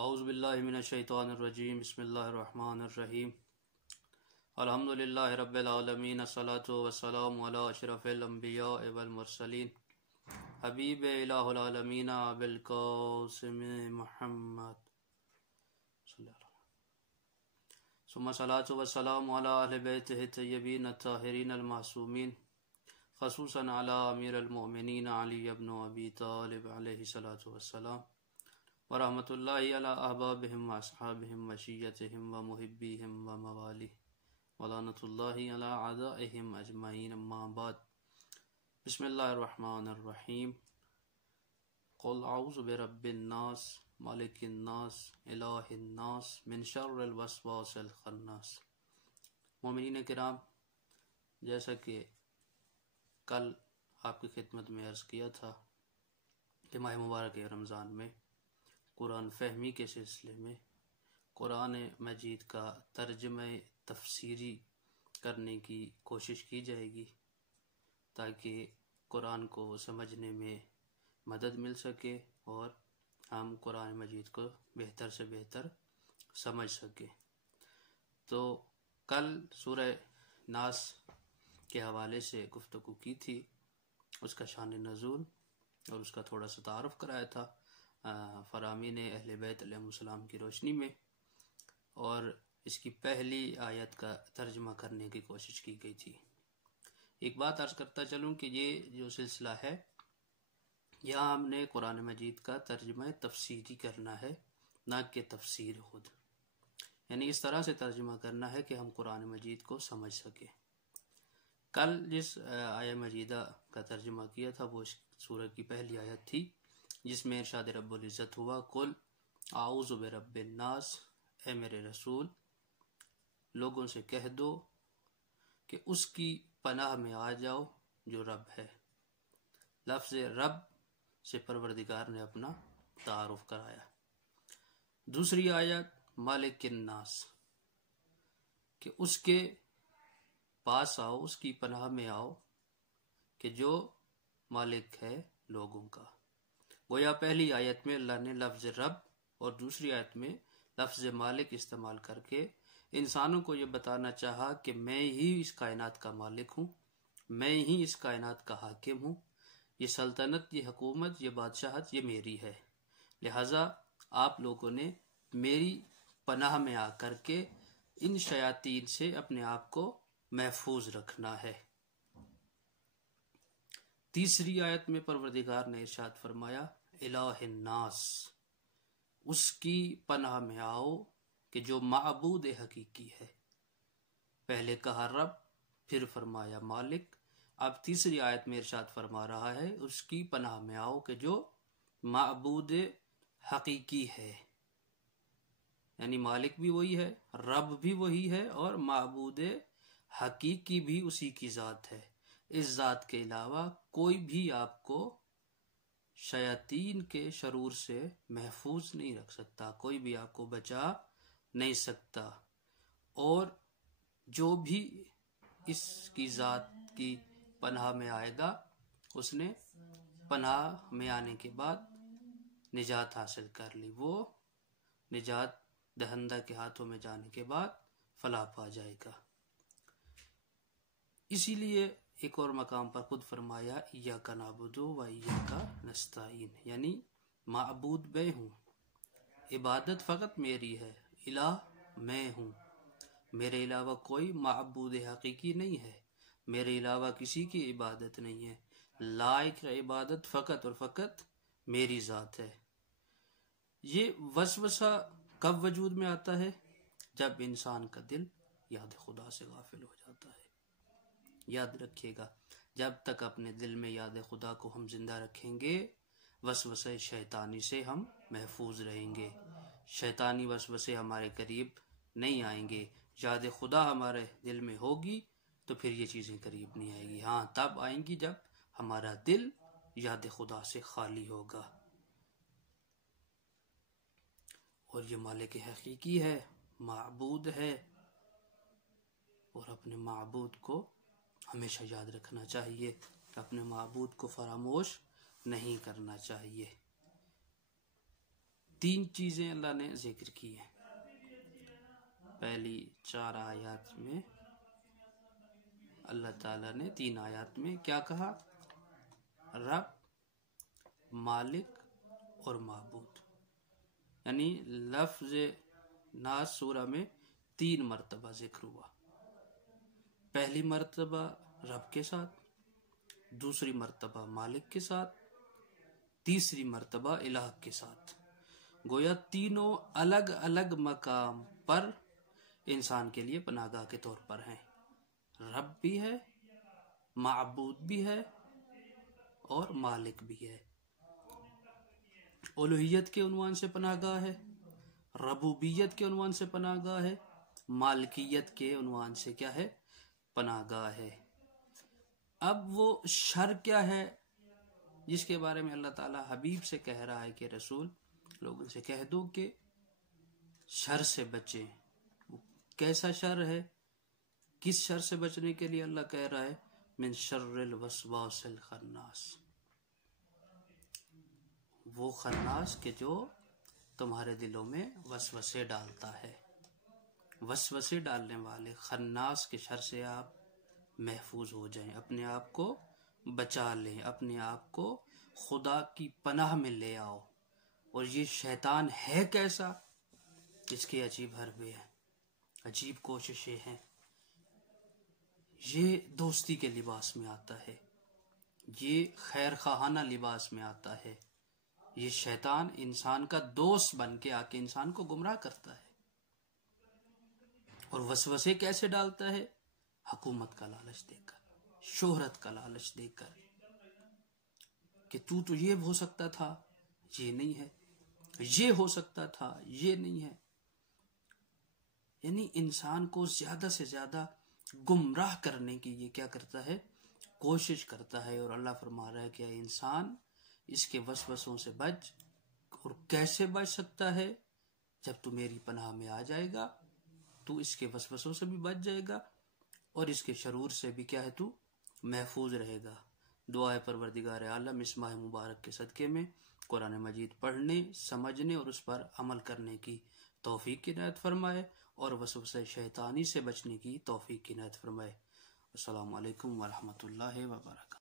اعوذ باللہ من الشیطان الرجیم بسم اللہ الرحمن الرحیم الحمدللہ رب العالمین الصلاۃ والسلام علی اشرف الانبیاء والمرسلین حبیب الہ العالمین ابوالقاسم محمد صلی اللہ علیہ وسلم ثم صلاۃ والسلام علی اہل بیتہ الطیبین الطاہرین المعصومین خصوصا علی امیر المؤمنین علی ابن ابی طالب علیہ الصلاۃ والسلام ورحمۃ اللہ علی احبابہم واصحابہم وشیعتہم ومحبیہم وموالیہ ولعنۃ اللہ علی اعدائہم اجمعین اما بعد بسم اللہ الرحمن الرحیم قل اعوذ برب الناس مالک الناس الہ الناس من شر الوسواس الخناس۔ مومنین کرام، جیسا کہ کل آپ کی خدمت میں عرض کیا تھا کہ ماہ مبارک رمضان میں قرآن فہمی کے سلسلے میں قرآن مجید کا ترجمہ تفسیری کرنے کی کوشش کی جائے گی تاکہ قرآن کو سمجھنے میں مدد مل سکے اور ہم قرآن مجید کو بہتر سے بہتر سمجھ سکیں۔ تو کل سورہ ناس کے حوالے سے گفتگو کی تھی، اس کا شان نزول اور اس کا تھوڑا سا تعارف کرایا تھا فرامین اہل بیت علیہ السلام کی روشنی میں، اور اس کی پہلی آیت کا ترجمہ کرنے کی کوشش کی گئی تھی۔ ایک بات عرض کرتا چلوں کہ یہ جو سلسلہ ہے، یہاں ہم نے قرآن مجید کا ترجمہ تفسیری کرنا ہے، نہ کہ تفسیر خود، یعنی اس طرح سے ترجمہ کرنا ہے کہ ہم قرآن مجید کو سمجھ سکیں۔ کل جس آیہ مجیدہ کا ترجمہ کیا تھا وہ سورہ کی پہلی آیت تھی، جس میں ارشاد رب العزت ہوا قل اعوذ برب الناس، اے میرے رسول لوگوں سے کہہ دو کہ اس کی پناہ میں آ جاؤ جو رب ہے۔ لفظ رب سے پروردگار نے اپنا تعارف کرایا۔ دوسری آیت مالک الناس، کہ اس کے پاس آؤ، اس کی پناہ میں آؤ کہ جو مالک ہے لوگوں کا۔ گویا پہلی آیت میں اللہ نے لفظ رب اور دوسری آیت میں لفظ مالک استعمال کر کے انسانوں کو یہ بتانا چاہا کہ میں ہی اس کائنات کا مالک ہوں، میں ہی اس کائنات کا حاکم ہوں، یہ سلطنت، یہ حکومت، یہ بادشاہت یہ میری ہے، لہٰذا آپ لوگوں نے میری پناہ میں آ کر کے ان شیاطین سے اپنے آپ کو محفوظ رکھنا ہے۔ تیسری آیت میں پروردگار نے ارشاد فرمایا الہ الناس، اس کی پناہ میں آؤ کہ جو معبود حقیقی ہے۔ پہلے کہا رب، پھر فرمایا مالک، اب تیسری آیت میں ارشاد فرما رہا ہے اس کی پناہ میں آؤ کہ جو معبود حقیقی ہے، یعنی مالک بھی وہی ہے، رب بھی وہی ہے، اور معبود حقیقی بھی اسی کی ذات ہے۔ اس ذات کے علاوہ کوئی بھی آپ کو شیاطین کے شرور سے محفوظ نہیں رکھ سکتا، کوئی بھی آپ کو بچا نہیں سکتا، اور جو بھی اس کی ذات کی پناہ میں آئے گا اس نے پناہ میں آنے کے بعد نجات حاصل کر لی، وہ نجات دہندہ کے ہاتھوں میں جانے کے بعد فلاح پا جائے گا۔ اسی لیے ایک اور مقام پر خود فرمایا ایاک نعبد و ایاک نستعین، یعنی معبود میں ہوں، عبادت فقط میری ہے، الہ میں ہوں، میرے علاوہ کوئی معبود حقیقی نہیں ہے، میرے علاوہ کسی کی عبادت نہیں ہے، لائق عبادت فقط اور فقط میری ذات ہے۔ یہ وسوسہ کب وجود میں آتا ہے؟ جب انسان کا دل یاد خدا سے غافل ہو جاتا ہے۔ یاد رکھیے گا، جب تک اپنے دل میں یاد خدا کو ہم زندہ رکھیں گے، وسوسے شیطانی سے ہم محفوظ رہیں گے، شیطانی وسوسے ہمارے قریب نہیں آئیں گے۔ یاد خدا ہمارے دل میں ہوگی تو پھر یہ چیزیں قریب نہیں آئیں گی، ہاں تب آئیں گی جب ہمارا دل یاد خدا سے خالی ہوگا۔ اور یہ مالک حقیقی ہے، معبود ہے، اور اپنے معبود کو ہمیشہ یاد رکھنا چاہیے، اپنے معبود کو فراموش نہیں کرنا چاہیے۔ 3 چیزیں اللہ نے ذکر کی ہیں پہلی 4 آیات میں۔ اللہ تعالیٰ نے 3 آیات میں کیا کہا؟ رب، مالک اور معبود، یعنی لفظ ناس سورہ میں 3 مرتبہ ذکر ہوا۔ پہلی مرتبہ رب کے ساتھ، دوسری مرتبہ مالک کے ساتھ، تیسری مرتبہ الہ کے ساتھ۔ گویا تینوں الگ الگ مقام پر انسان کے لیے پناہ گاہ کے طور پر ہیں۔ رب بھی ہے، معبود بھی ہے اور مالک بھی ہے۔ الوہیت کے عنوان سے پناہ گاہ ہے، ربوبیت کے عنوان سے پناہ گاہ ہے، مالکیت کے عنوان سے کیا ہے؟ پناہ گاہ ہے۔ اب وہ شر کیا ہے جس کے بارے میں اللہ تعالیٰ حبیب سے کہہ رہا ہے کہ رسول لوگوں سے کہہ دو کہ شر سے بچیں۔ وہ کیسا شر ہے؟ کس شر سے بچنے کے لیے اللہ کہہ رہا ہے؟ من شر الوسواس الخناس، وہ خناس کہ جو تمہارے دلوں میں وسوسے ڈالتا ہے۔ وسوسے ڈالنے والے خناس کے شر سے آپ محفوظ ہو جائیں، اپنے آپ کو بچا لیں، اپنے آپ کو خدا کی پناہ میں لے آؤ۔ اور یہ شیطان ہے کیسا؟ اس کے عجیب حربے ہیں، عجیب کوششیں ہیں۔ یہ دوستی کے لباس میں آتا ہے، یہ خیر خواہانہ لباس میں آتا ہے۔ یہ شیطان انسان کا دوست بن کے آ کے انسان کو گمراہ کرتا ہے۔ اور وسوسے کیسے ڈالتا ہے؟ حکومت کا لالچ دے کر، شہرت کا لالچ دے کر، کہ تو یہ ہو سکتا تھا، یہ نہیں ہے، یہ ہو سکتا تھا، یہ نہیں ہے۔ یعنی انسان کو زیادہ سے زیادہ گمراہ کرنے کی یہ کیا کرتا ہے؟ کوشش کرتا ہے۔ اور اللہ فرما رہا ہے کہ اے انسان اس کے وسوسوں سے بچ۔ اور کیسے بچ سکتا ہے؟ جب تو میری پناہ میں آ جائے گا تو اس کے وسوسوں سے بھی بچ جائے گا اور اس کے شرور سے بھی کیا ہے؟ تو محفوظ رہے گا۔ دعا ہے پروردگار عالم اس ماہ مبارک کے صدقے میں قرآن مجید پڑھنے، سمجھنے اور اس پر عمل کرنے کی توفیق کی عنایت فرمائے اور وسوسہ شیطانی سے بچنے کی توفیق کی عنایت فرمائے۔ السلام علیکم ورحمۃ اللہ وبرکاتہ۔